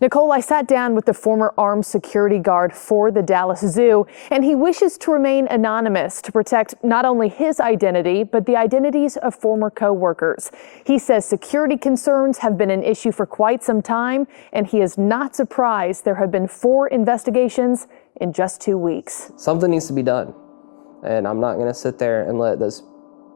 Nichole, I sat down with the former armed security guard for the Dallas Zoo, and he wishes to remain anonymous to protect not only his identity, but the identities of former co-workers. He says security concerns have been an issue for quite some time, and he is not surprised there have been 4 investigations in just 2 weeks. Something needs to be done, and I'm not going to sit there and let this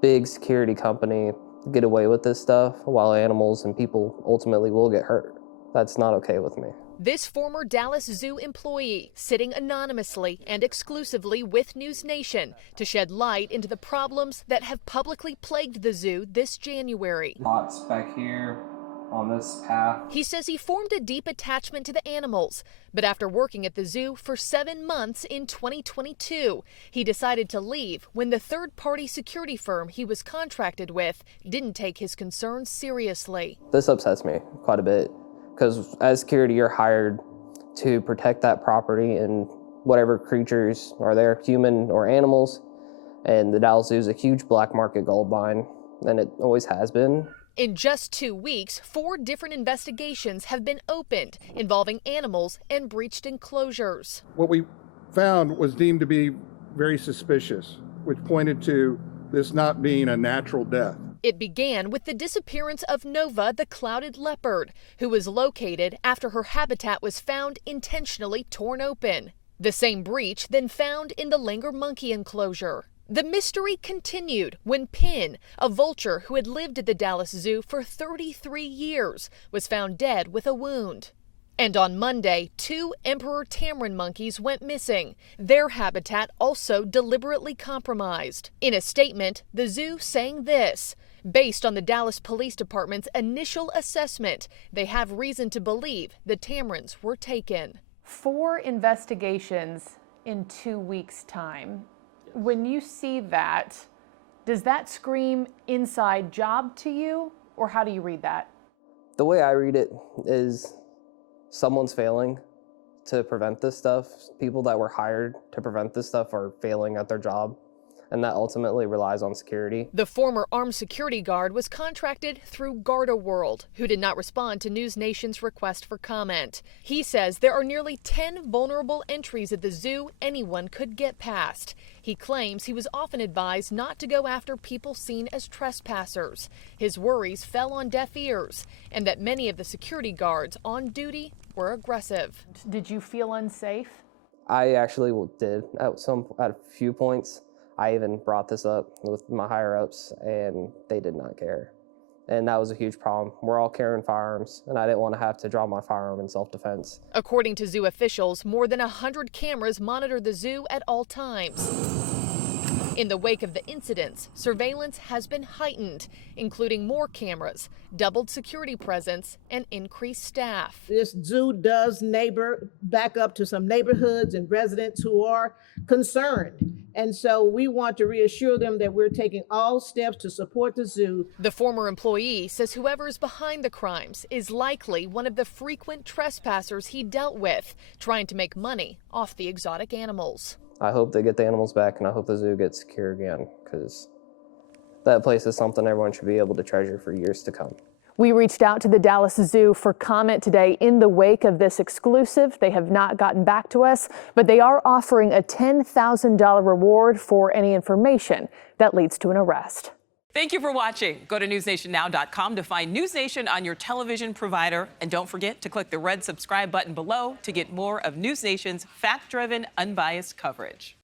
big security company get away with this stuff while animals and people ultimately will get hurt. That's not okay with me. This former Dallas Zoo employee sitting anonymously and exclusively with NewsNation to shed light into the problems that have publicly plagued the zoo this January. Lots back here on this path. He says he formed a deep attachment to the animals, but after working at the zoo for 7 months in 2022, he decided to leave when the third-party security firm he was contracted with didn't take his concerns seriously. This upsets me quite a bit, because as security, you're hired to protect that property and whatever creatures are there, human or animals. And the Dallas Zoo is a huge black market gold mine, and it always has been. In just 2 weeks, 4 different investigations have been opened involving animals and breached enclosures. What we found was deemed to be very suspicious, which pointed to this not being a natural death. It began with the disappearance of Nova, the clouded leopard, who was located after her habitat was found intentionally torn open. The same breach then found in the Langer monkey enclosure. The mystery continued when Pin, a vulture who had lived at the Dallas Zoo for 33 years, was found dead with a wound. And on Monday, 2 emperor tamarin monkeys went missing, their habitat also deliberately compromised. In a statement, the zoo saying this: based on the Dallas Police Department's initial assessment, they have reason to believe the tamarins were taken. 4 investigations in 2 weeks' time. When you see that, does that scream inside job to you, or how do you read that? The way I read it is someone's failing to prevent this stuff. People that were hired to prevent this stuff are failing at their job, and that ultimately relies on security. The former armed security guard was contracted through Garda World, who did not respond to NewsNation's request for comment. He says there are nearly 10 vulnerable entries at the zoo anyone could get past. He claims he was often advised not to go after people seen as trespassers. His worries fell on deaf ears, and that many of the security guards on duty were aggressive. Did you feel unsafe? I actually did at a few points. I even brought this up with my higher-ups, and they did not care. And that was a huge problem. We're all carrying firearms, and I didn't want to have to draw my firearm in self-defense. According to zoo officials, more than 100 cameras monitor the zoo at all times. In the wake of the incidents, surveillance has been heightened, including more cameras, doubled security presence, and increased staff. This zoo does back up to some neighborhoods and residents who are concerned. And so we want to reassure them that we're taking all steps to support the zoo. The former employee says whoever is behind the crimes is likely one of the frequent trespassers he dealt with, trying to make money off the exotic animals. I hope they get the animals back, and I hope the zoo gets secure again, because that place is something everyone should be able to treasure for years to come. We reached out to the Dallas Zoo for comment today in the wake of this exclusive. They have not gotten back to us, but they are offering a $10,000 reward for any information that leads to an arrest. Thank you for watching. Go to newsnationnow.com to find NewsNation on your television provider. And don't forget to click the red subscribe button below to get more of NewsNation's fact-driven, unbiased coverage.